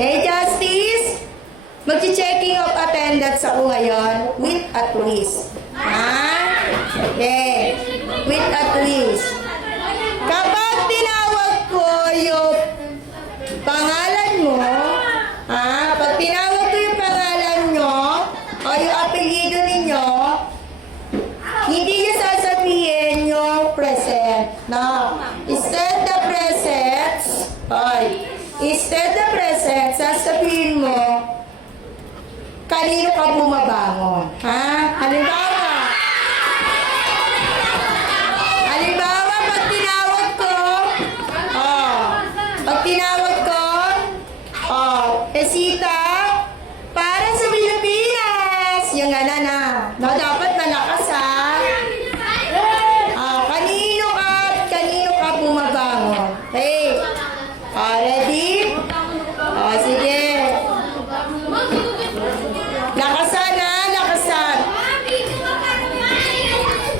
Okay, Justice? Mag-checking of attendance ako ngayon with a twist. Ha? Okay. With a twist. Kapag tinawag ko yung pangalan mo, pag tinawag ko yung pangalan nyo, o yung apelyido ninyo, hindi nyo sasabihin yung present. No. Instead the present, sasabihin mo, kanino ka bumabangon? Ha? Halimbawa, pag tinawag ko, Esita, para sa Pilipinas. Yung gana na. No, dapat malakas ha. Kanino ka bumabangon? Okay. Ready? Sige. Lakasan ha, lakasan.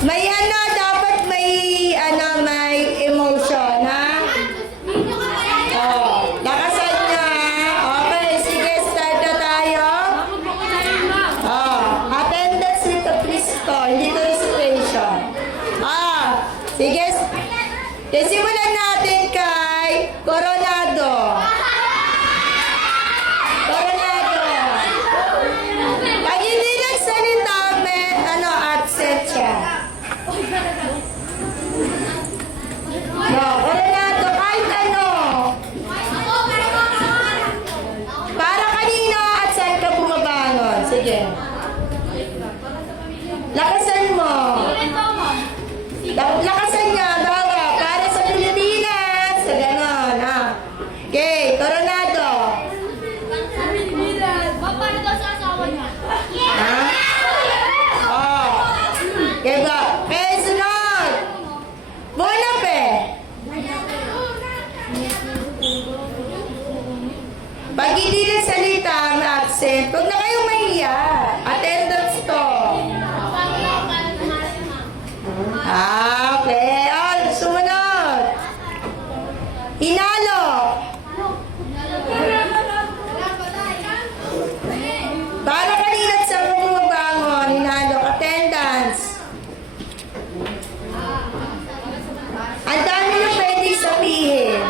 May dapat may emotion, ha? Lakasan niya. Okay, sige, start na tayo. Attendance with the Cristo, hindi ko recitation. Sige. Simulan natin kay Coronado. Pag hindi nagsalita, absent siya. Coronado, kahit ano. Para kanino at saan ka bumabangon? Sige. Lakasan mo. Lakasan niya, bawa. Para sa Pilipinas. Sa ganon, ha. Okay, Coronado. Okay ba? Sunod. Buonape. Pag hindi na salita ang absent, huwag na kayong mahiya. Attendance to. Okay. Sumunod. Hinalo. Para kanina sa bumabangon, hinalo. Attendance. Ang dami na pwedeng sabihin.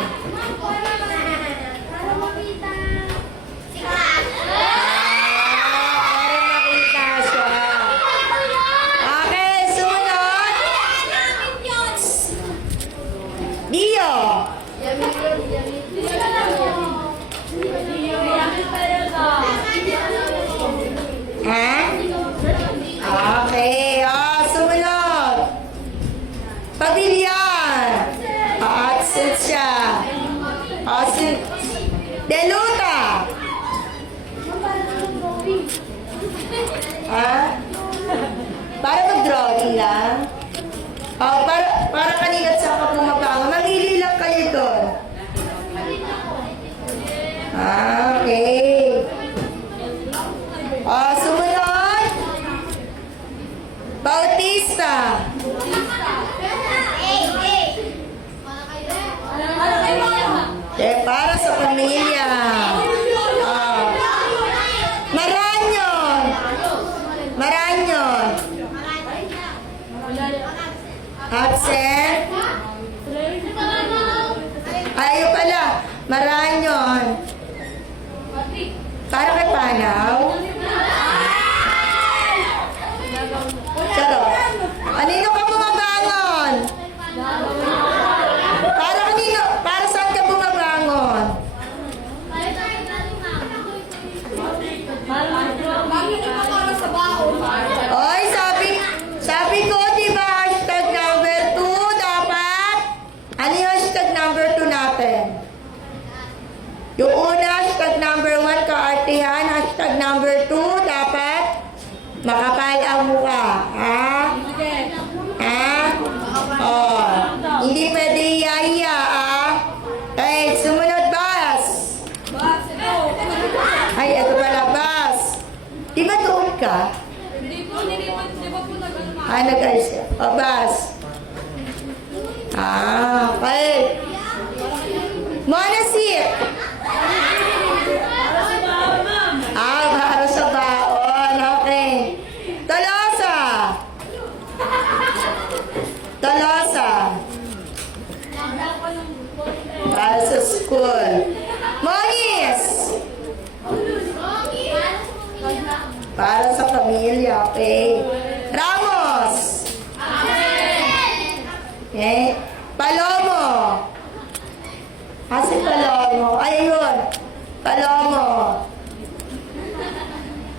Dio. Okay. Sumunod. Pavilion. Absent siya. Deluta. Para mag-drawing lang. Para kanina sa ako bumabangon. Mamili lang kayo doon. Okay. Sumunod. Bautista. Para sa pamilya. Maranyon. Absent. Ayaw pala. Maranyon. Para kay Panaw. Charot. Anino ka bumabangon? Para saan ka bumabangon? Oy, sabi ko, diba, hashtag number 2, dapat? Ano yung hashtag number 2 natin? Yung una, hashtag number 1, kaartihan. Hashtag number 2, dapat makapal ang mukha. Hindi pwede hiya-hiya, Okay, sumunod, Bas. Ay, ito pala, Bas. Di ba doon ka? Hindi po, nag-ano. Nag-ayos ka. Bas. Okay. Monasit. Para sa pamilya, okay? Ramos. Okay. Palomo. Kasi Palomo. Ayun. Palomo.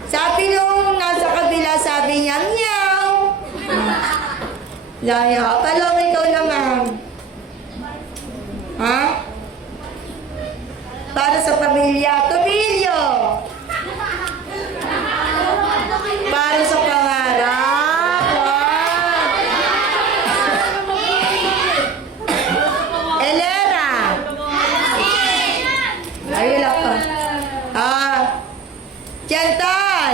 Sabi nung nasa kabila, sabi niya, meow. Laya. Palomo, ikaw naman. Ha? Para sa pamilya. Tomilyo. Para sa pangarap. Wow. Elera. Ayun lang pa. Chantal.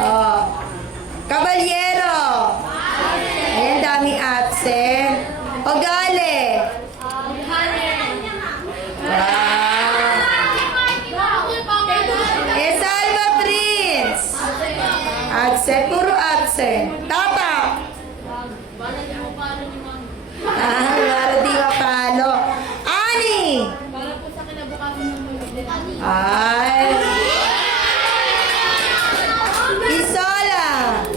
Oh. Caballero. Ayan, daming absent. Ogale. Salva Prince. Absent. Puro absent. Tata. Para di mapalo. Ani. Para po sa kinabukasan ng pamilya. Ay. Isola.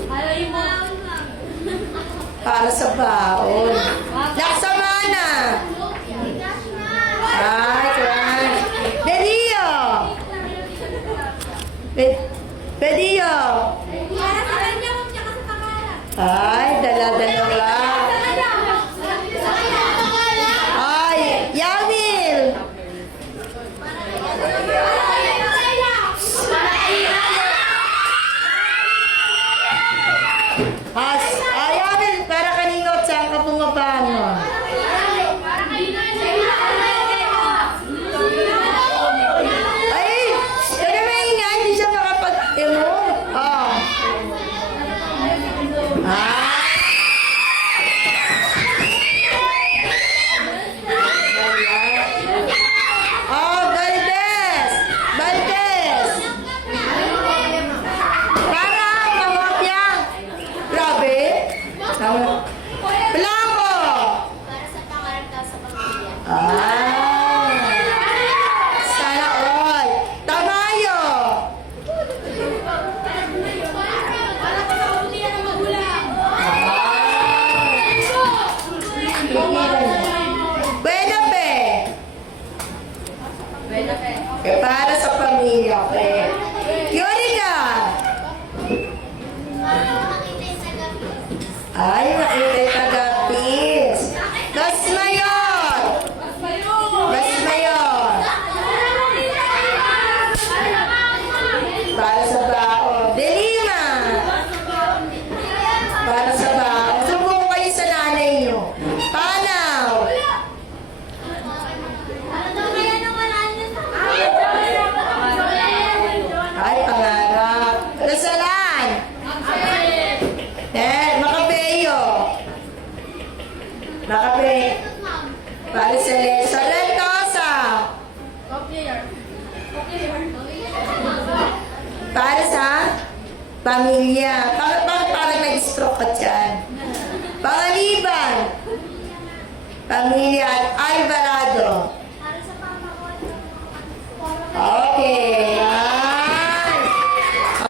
Alay mo. Para sa baon. Laksamana. Ay, kaya. Bedio. Bedio. Ay, dala-dala. Ay, Yamil. Yamil, para kanino at saan ka pumabangon? Ay, ano ba yung nga, hindi siya makapag-emote. Oh. Valdez! Valdez! Parang mamopya. Grabe. Blanco! Sana all. Tamayo! Buenape! Para sa pamilya, okay? Yurika! Ay, makita yung tagapis. Mas mayor! Mas mayor! Para sa baon. Delima! Para sa baon. Sumbong kayo sa nanay nyo. Panaw! Ay, pangarap. Rasalan! Makabeyo! Makabeyo. Para sa Lesa. Lentosa! Para sa pamilya. Parang nag-stroke ka dyan. Pangaliban. Pamilya at Alvarado.